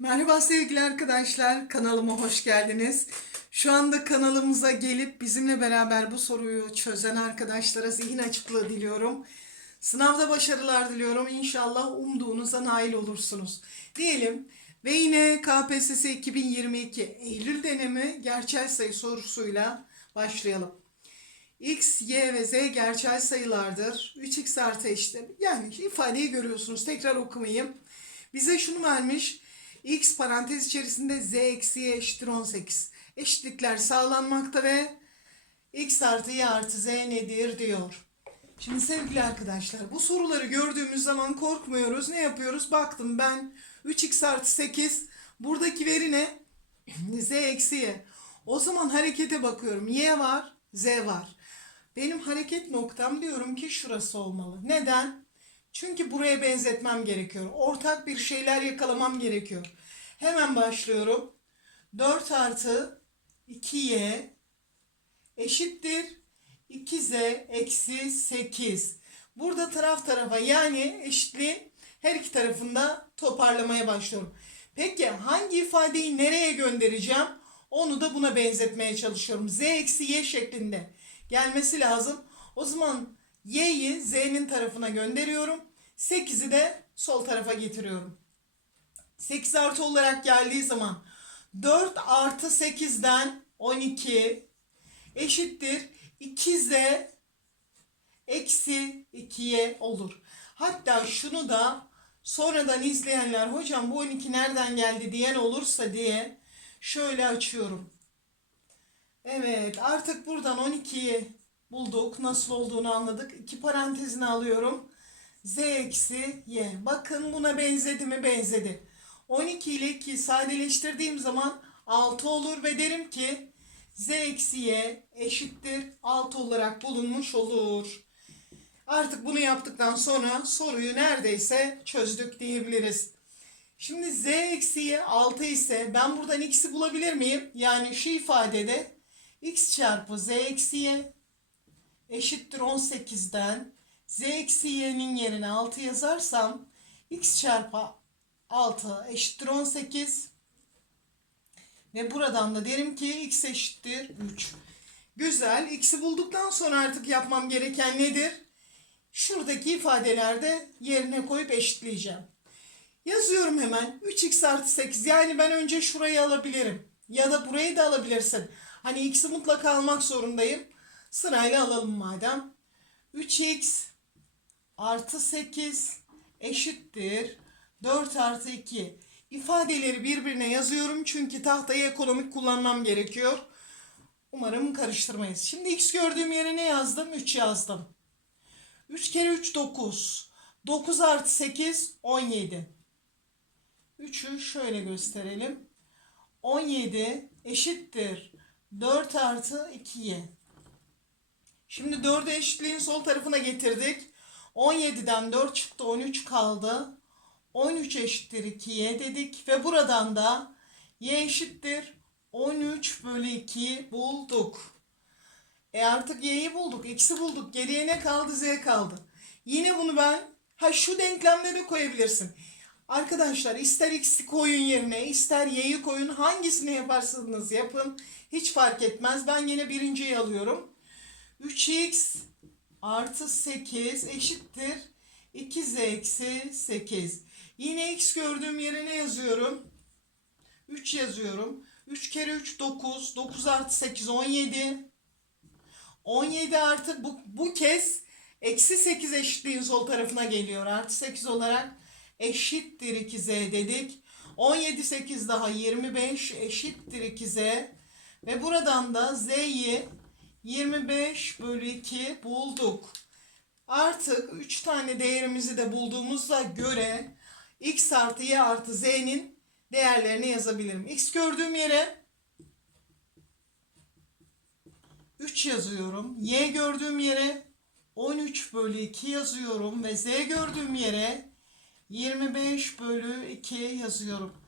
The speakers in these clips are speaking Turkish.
Merhaba sevgili arkadaşlar, kanalıma hoş geldiniz. Şu anda kanalımıza gelip bizimle beraber bu soruyu çözen arkadaşlara zihin açıklığı diliyorum. Sınavda başarılar diliyorum. İnşallah umduğunuza nail olursunuz. Diyelim ve yine KPSS 2022 Eylül dönemi gerçel sayı sorusuyla başlayalım. X, Y ve Z gerçel sayılardır. 3x artı eşittir. Yani ifadeyi görüyorsunuz. Tekrar okumayayım. Bize şunu vermiş. X parantez içerisinde Z eksi Y eşittir 18. Eşitlikler sağlanmakta ve X artı Y artı Z nedir diyor. Şimdi sevgili arkadaşlar bu soruları gördüğümüz zaman korkmuyoruz. Ne yapıyoruz? Baktım ben 3x artı 8 buradaki veri ne? Z eksi Y. O zaman harekete bakıyorum. Y var, Z var. Benim hareket noktam diyorum ki şurası olmalı. Neden? Çünkü buraya benzetmem gerekiyor. Ortak bir şeyler yakalamam gerekiyor. Hemen başlıyorum. 4 artı 2y eşittir 2z eksi 8. Burada taraf tarafa yani eşitliğin her iki tarafında toparlamaya başlıyorum. Peki hangi ifadeyi nereye göndereceğim? Onu da buna benzetmeye çalışıyorum. z eksi y şeklinde gelmesi lazım. O zaman y'yi z'nin tarafına gönderiyorum. 8'i de sol tarafa getiriyorum. 8 artı olarak geldiği zaman 4 artı 8'den 12 eşittir 2z eksi 2y olur. Hatta şunu da sonradan izleyenler hocam bu 12 nereden geldi diyen olursa diye şöyle açıyorum. Evet artık buradan 12'yi bulduk. Nasıl olduğunu anladık. İki parantezini alıyorum. Z eksi Y. Bakın buna benzedi mi? Benzedi. 12 ile 2'yi sadeleştirdiğim zaman 6 olur ve derim ki Z eksi Y eşittir 6 olarak bulunmuş olur. Artık bunu yaptıktan sonra soruyu neredeyse çözdük diyebiliriz. Şimdi Z eksi Y 6 ise ben buradan x'i bulabilir miyim? Yani şu ifadede x çarpı Z eksi Y eşittir 18'den z eksi y'nin yerine 6 yazarsam x çarpı 6 eşittir 18 ve buradan da derim ki x eşittir 3. Güzel. X'i bulduktan sonra artık yapmam gereken nedir? Şuradaki ifadelerde yerine koyup eşitleyeceğim. Yazıyorum hemen. 3x artı 8. Yani ben önce şurayı alabilirim. Ya da burayı da alabilirsin. Hani x'i mutlaka almak zorundayım. Sırayla alalım madem. 3x artı 8 eşittir 4 artı 2. İfadeleri birbirine yazıyorum çünkü tahtayı ekonomik kullanmam gerekiyor. Umarım karıştırmayız. Şimdi x gördüğüm yere ne yazdım? 3 yazdım. 3 kere 3 9. 9 artı 8 17. 3'ü şöyle gösterelim. 17 eşittir 4 artı 2'ye. Şimdi 4'ü eşitliğin sol tarafına getirdik. 17'den 4 çıktı 13 kaldı. 13 eşittir 2'ye dedik ve buradan da y eşittir 13 bölü 2 bulduk. E artık y'yi bulduk, x'i bulduk. Geriye ne kaldı? z kaldı. Yine bunu ben ha şu denklemde de koyabilirsin. Arkadaşlar ister x'i koyun yerine ister y'yi koyun hangisini yaparsanız yapın. Hiç fark etmez. Ben yine birinciyi alıyorum. 3x artı 8 eşittir 2z eksi 8. Yine x gördüğüm yere ne yazıyorum? 3 yazıyorum. 3 kere 3 9. 9 artı 8 17. 17 artı bu, bu kez eksi 8 eşitliğin sol tarafına geliyor. Artı 8 olarak eşittir 2z dedik. 17 8 daha 25 eşittir 2z. Ve buradan da z'yi 25 bölü 2 bulduk. Artık 3 tane değerimizi de bulduğumuza göre x artı y artı z'nin değerlerini yazabilirim. x gördüğüm yere 3 yazıyorum. y gördüğüm yere 13 bölü 2 yazıyorum. Ve z gördüğüm yere 25 bölü 2 yazıyorum.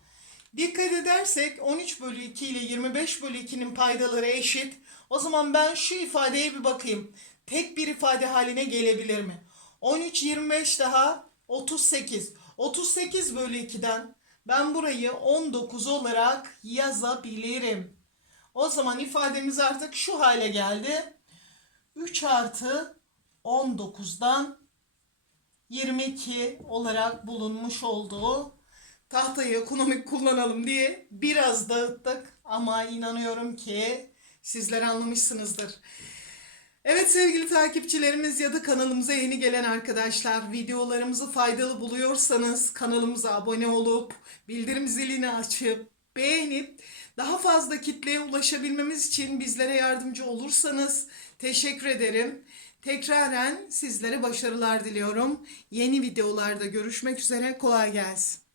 Dikkat edersek 13 bölü 2 ile 25 bölü 2'nin paydaları eşit. O zaman ben şu ifadeye bir bakayım. Tek bir ifade haline gelebilir mi? 13, 25 daha 38. 38 bölü 2'den Ben burayı 19 olarak yazabilirim. O zaman ifademiz artık şu hale geldi. 3 artı 19'dan 22 olarak bulunmuş olduğu tahtayı ekonomik kullanalım diye biraz dağıttık ama inanıyorum ki sizler anlamışsınızdır. Evet sevgili takipçilerimiz ya da kanalımıza yeni gelen arkadaşlar videolarımızı faydalı buluyorsanız kanalımıza abone olup bildirim zilini açıp beğenip daha fazla kitleye ulaşabilmemiz için bizlere yardımcı olursanız teşekkür ederim. Tekraren sizlere başarılar diliyorum. Yeni videolarda görüşmek üzere kolay gelsin.